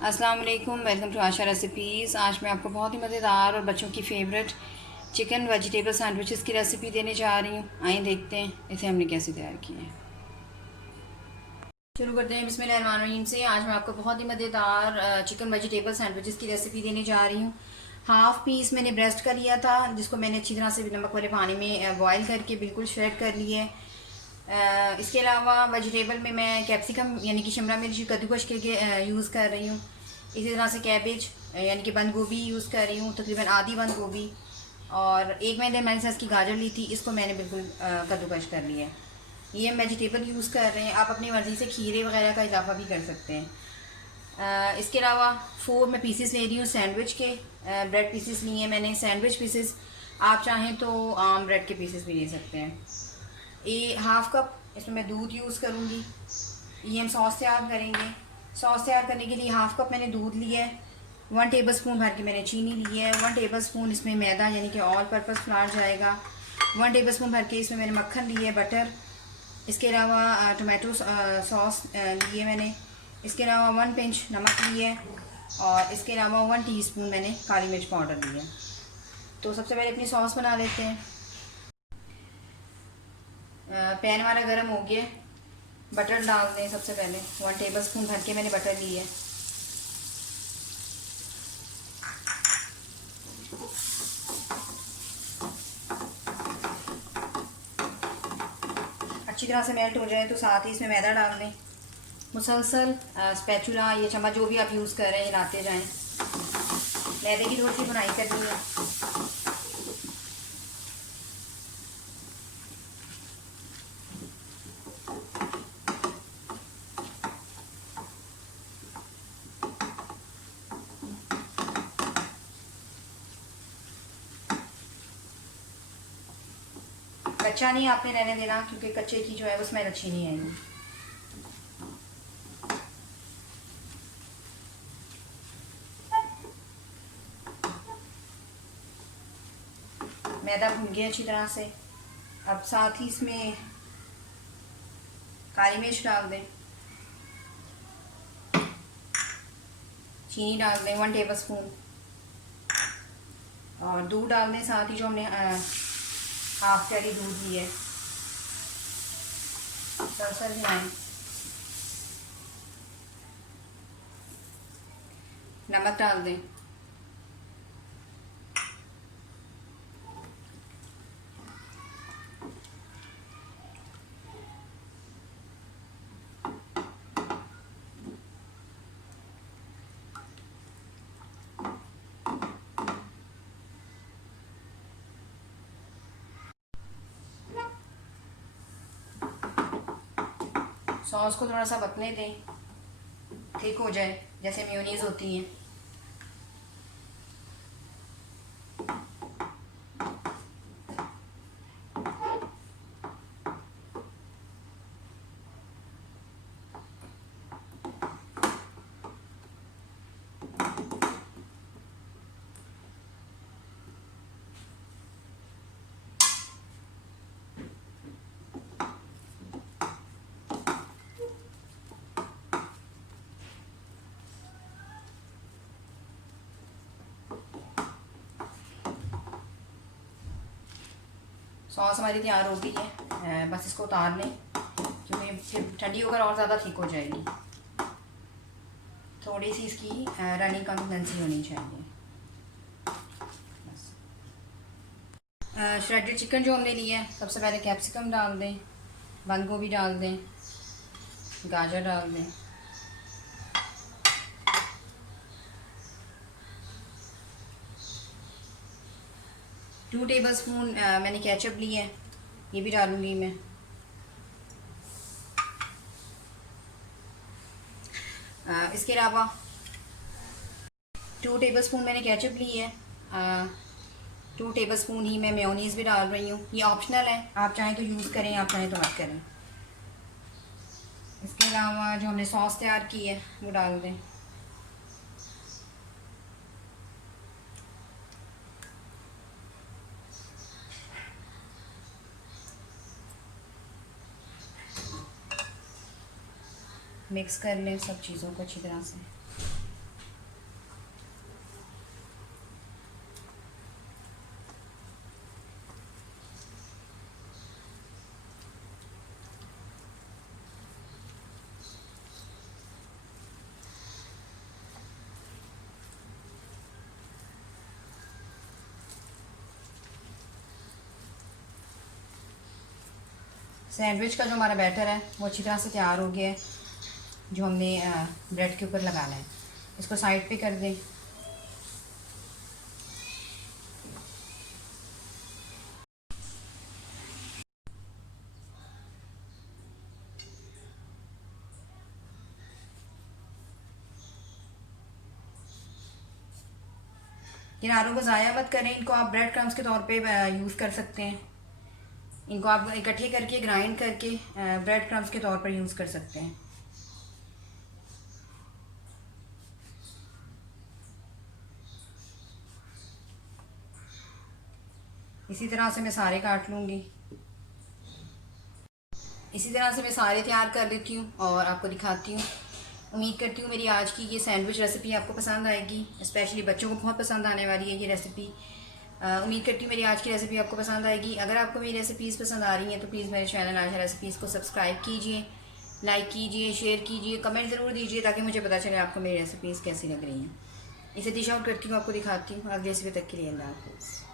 अस्सलाम वालेकुम, welcome to Asha recipes. आज मैं आपको बहुत ही मज़ेदार और बच्चों की फ़ेवरेट चिकन वेजिटेबल सैंडविचेस की रेसिपी देने जा रही हूँ। आइए देखते हैं इसे हमने कैसे तैयार किया है। शुरू करते हैं बिस्मिल्लाहिर्रहमानिर्रहीम से। आज मैं आपको बहुत ही मज़ेदार चिकन वेजिटेबल सैंडविचेस की रेसिपी देने जा रही हूँ। हाफ़ पीस मैंने ब्रेस्ट का लिया था, जिसको मैंने अच्छी तरह से नमक वाले पानी में बॉयल करके बिल्कुल श्रेड कर लिए। इसके अलावा वेजिटेबल में मैं कैप्सिकम यानी कि शिमला मिर्च कद्दूकश करके यूज़ कर रही हूँ। इसी तरह से कैबेज यानी कि बंद गोभी यूज़ कर रही हूँ, तकरीबन आधी बंद गोभी। और एक मैंने साइज़ की गाजर ली थी, इसको मैंने बिल्कुल कद्दूकश कर लिया है। ये हम वेजिटेबल यूज़ कर रहे हैं, आप अपनी मर्ज़ी से खीरे वगैरह का इजाफा भी कर सकते हैं। इसके अलावा 4 मैं पीसेस ले रही हूँ सैंडविच के। ब्रेड पीसेस लिए हैं मैंने, सैंडविच पीसेस। आप चाहें तो आम ब्रेड के पीसेस भी ले सकते हैं। ये हाफ़ कप इसमें मैं दूध यूज़ करूँगी। ये हम सॉस तैयार करेंगे। सॉस तैयार करने के लिए हाफ़ कप मैंने दूध लिया है। 1 टेबल स्पून भर के मैंने चीनी ली है। 1 टेबल स्पून इसमें मैदा यानी कि ऑल पर्पज़ फ्लावर जाएगा। 1 टेबल स्पून भर के इसमें मैंने मक्खन लिया है, बटर। इसके अलावा टोमेटो सॉस लिए मैंने। इसके अलावा 1 पिंच नमक लिए और इसके अलावा 1 टीस्पून मैंने काली मिर्च पाउडर लिया। तो सबसे पहले अपनी सॉस बना लेते हैं। पैन हमारा गर्म हो गया, बटर डाल दें। सबसे पहले 1 टेबल स्पून भर के मैंने बटर ली है। अच्छी तरह से मेल्ट हो जाए तो साथ ही इसमें मैदा डाल दें। मुसलसल स्पैचुला या चम्मच जो भी आप यूज़ कर रहे हैं हिलाते जाएं। मैदे की थोड़ी सी बुनाई करनी है। कच्चा नहीं आपने रहने देना, क्योंकि कच्चे की जो है वो स्मेल अच्छी नहीं आएगी। मैदा भून गया अच्छी तरह से। अब साथ ही इसमें काली मिर्च डाल दें, चीनी डाल दें 1 टेबल स्पून और दूध डाल दें साथ ही, जो हमने हाफ कैरी दूध ली है। सरसर मिलाएं। नमक डाल दें। सॉस को थोड़ा सा पकने दें, थिक हो जाए जैसे मेयोनीज होती है। सॉस हमारी तैयार हो गई है, बस इसको उतार लें, क्योंकि फिर ठंडी होकर और ज़्यादा थिक हो जाएगी। थोड़ी सी इसकी रनिंग कंसिस्टेंसी होनी चाहिए। श्रेडेड चिकन जो हमने लिया है, सबसे पहले कैप्सिकम डाल दें, बंद गोभी डाल दें, गाजर डाल दें। टू टेबल स्पून मैंने केचप ली है, ये भी डालूंगी मैं। इसके अलावा 2 टेबल स्पून मैंने केचप ली है। 2 टेबल स्पून ही मैं मेयोनीज़ भी डाल रही हूँ। ये ऑप्शनल है, आप चाहें तो यूज़ करें, आप चाहें तो मत करें। इसके अलावा जो हमने सॉस तैयार की है वो डाल दें। मिक्स कर लें सब चीज़ों को अच्छी तरह से। सैंडविच का जो हमारा बैटर है वो अच्छी तरह से तैयार हो गया है, जो हमने ब्रेड के ऊपर लगाना है। इसको साइड पे कर दें। किनारों को ज़ाया मत करें, इनको आप ब्रेड क्रम्स के तौर पे यूज़ कर सकते हैं। इनको आप इकट्ठे करके ग्राइंड करके ब्रेड क्रम्स के तौर पर यूज़ कर सकते हैं। इसी तरह से मैं सारे काट लूँगी। इसी तरह से मैं सारे तैयार कर लेती हूँ और आपको दिखाती हूँ। उम्मीद करती हूँ मेरी आज की ये सैंडविच रेसिपी आपको पसंद आएगी, स्पेशली बच्चों को बहुत पसंद आने वाली है ये रेसिपी। उम्मीद करती हूँ मेरी आज की रेसिपी आपको पसंद आएगी। अगर आपको मेरी रेसिपीज़ पसंद आ रही हैं तो प्लीज़ मेरे चैनल आशा रेसिपीज़ को सब्सक्राइब कीजिए, लाइक कीजिए, शेयर कीजिए, कमेंट ज़रूर दीजिए ताकि मुझे पता चले आपको मेरी रेसिपीज़ कैसी लग रही हैं। इसे डिश आउट करती हूँ, आपको दिखाती हूँ। अगली रेसिपी तक के लिए अल्लाह हाफ़िज़।